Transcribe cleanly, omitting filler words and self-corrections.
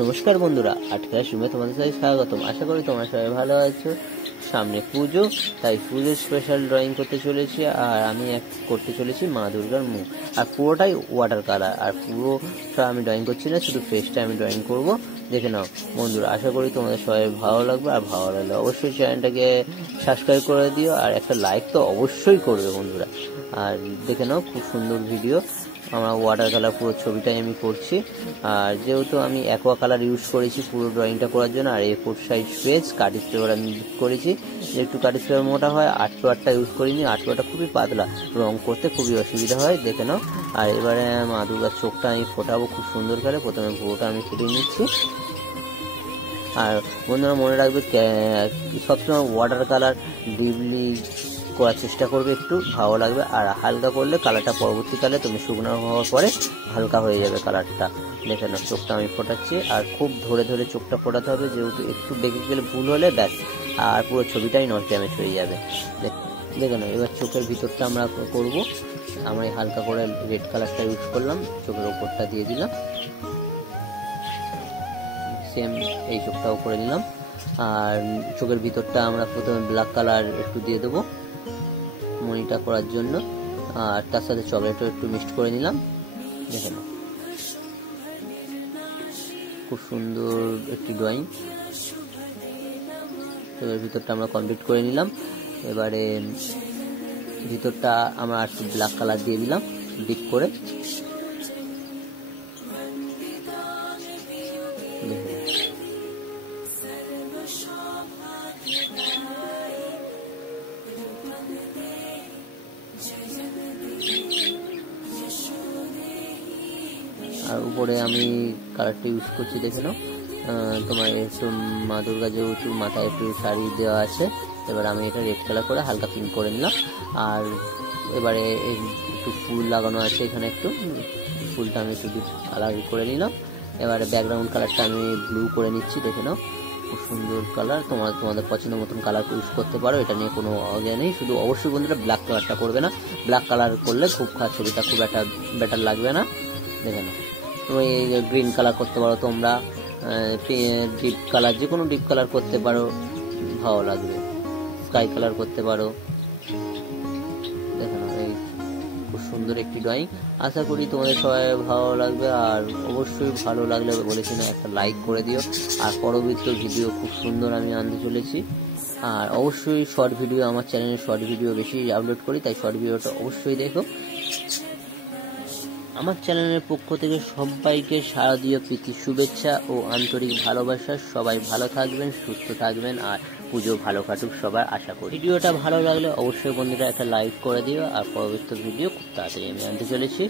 নমস্কার বন্ধুরা, আটকার সময় তোমাদের সাথে স্বাগতম। আশা করি তোমরা সবাই ভালো আছো। সামনে পুজো, তাই পুজোর স্পেশাল ড্রয়িং করতে চলেছি। আর আমি করতে চলেছি মা দুর্গার মুখ, আর পুরোটাই ওয়াটার কালার। আর পুরোটা আমি ড্রয়িং করছি না, শুধু ফেসটা আমি ড্রয়িং করব। দেখে নাও বন্ধুরা, আশা করি তোমাদের সবাই ভালো লাগবে। আর ভালো লাগলে অবশ্যই চ্যানেলটাকে সাবস্ক্রাইব করে দিও, আর একটা লাইক তো অবশ্যই করবে বন্ধুরা। আর দেখে নাও, খুব সুন্দর ভিডিও। আমরা ওয়াটার কালার পুরো ছবিটাই আমি করছি। আর যেহেতু আমি অ্যাকোয়া কালার ইউজ করেছি পুরো ড্রয়িংটা করার জন্য, আর A4 সাইজ পেজ কাটিস পেপার আমি ইউজ করেছি। একটু কাটিস পেপার মোটা হয়, আর্ট পেপারটা ইউজ করিনি। আর্ট পেপারটা খুবই পাতলা, রং করতে খুবই অসুবিধা হয়, দেখে নাও। আর এবারে মা দুর্গার চোখটা আমি ফোটাবো খুব সুন্দর করে। প্রথমে পুরোটা আমি কেটে নিচ্ছি। আর বন্ধুরা মনে রাখবে, সবসময় ওয়াটার কালার ডিপলি করার চেষ্টা করবে, একটু ভালো লাগবে। আর হালকা করলে কালারটা পরবর্তীকালে তুমি শুকনো হওয়ার পরে হালকা হয়ে যাবে কালারটা। দেখে নাও, চোখটা আমি ফোটাচ্ছি। আর খুব ধরে ধরে চোখটা ফোটাতে হবে, যেহেতু একটু বেঁকে গেলে ভুল হলে ব্যাস, আর পুরো ছবিটাই নট ড্যামেজ হয়ে যাবে। দেখে নাও, এবার চোখের ভিতরটা আমরা করব। আমরা হালকা করে রেড কালারটা ইউজ করলাম, চোখের ওপরটা দিয়ে দিলাম। সেম এই চোখটাও করে নিলাম। আর চোখের ভিতরটা আমরা প্রথমে ব্ল্যাক কালার একটু দিয়ে দেবো মনিটা করার জন্য। আর তার সাথে চকলেটও একটু মিক্সড করে নিলাম। দেখে নাও, খুব সুন্দর একটি ড্রয়িং। চোখের ভিতরটা আমরা কমপ্লিট করে নিলাম। এবারে ভিতরটা আমরা একটু ব্ল্যাক কালার দিয়ে দিলাম ডিপ করে। আর উপরে আমি কালারটা ইউজ করছি, দেখে নাও। তোমার একটু মা দুর্গা যেহেতু মাথায় একটু শাড়ি দেওয়া আছে, এবার আমি এটা রেড কালার করে হালকা পিঙ্ক করে নিলাম। আর এবারে একটু ফুল লাগানো আছে এখানে, একটু ফুলটা আমি একটু কালার করে নিলাম। এবারে ব্যাকগ্রাউন্ড কালারটা আমি ব্লু করে নিচ্ছি, দেখে নাও, খুব সুন্দর কালার। তোমাদের পছন্দ মতন কালার ইউজ করতে পারো, এটা নিয়ে কোনো আইডিয়া নেই। শুধু অবশ্যই বন্ধুরা ব্ল্যাক কালারটা করবে না, ব্ল্যাক কালার করলে খুব ছবিটা খুব একটা বেটার লাগবে না। দেখে নাও, তুমি গ্রিন কালার করতে পারো, তোমরা ডিপ কালার, যে কোনো ডিপ কালার করতে পারো, ভালো লাগবে। স্কাই কালার করতে পারো। দেখো না, এই খুব সুন্দর একটি ড্রয়িং। আশা করি তোমাদের সবাই ভালো লাগবে। আর অবশ্যই ভালো লাগলে বলেছি না, একটা লাইক করে দিও। আর পরবর্তী ভিডিও খুব সুন্দর আমি আনতে চলেছি। আর অবশ্যই শর্ট ভিডিও, আমার চ্যানেলে শর্ট ভিডিও বেশি আপলোড করি, তাই শর্ট ভিডিওটা অবশ্যই দেখো। আমার চ্যানেলের পক্ষ থেকে সবাইকে শারদীয় প্রীতি শুভেচ্ছা ও আন্তরিক ভালোবাসা। সবাই ভালো থাকবেন, সুস্থ থাকবেন, আর পুজো ভালো কাটুক সবার আশা করি। ভিডিওটা ভালো লাগলে অবশ্যই বন্ধুরা একটা লাইক করে দিও। আর পরবর্তী ভিডিও খুব তাড়াতাড়ি আমি আনতে চলেছি।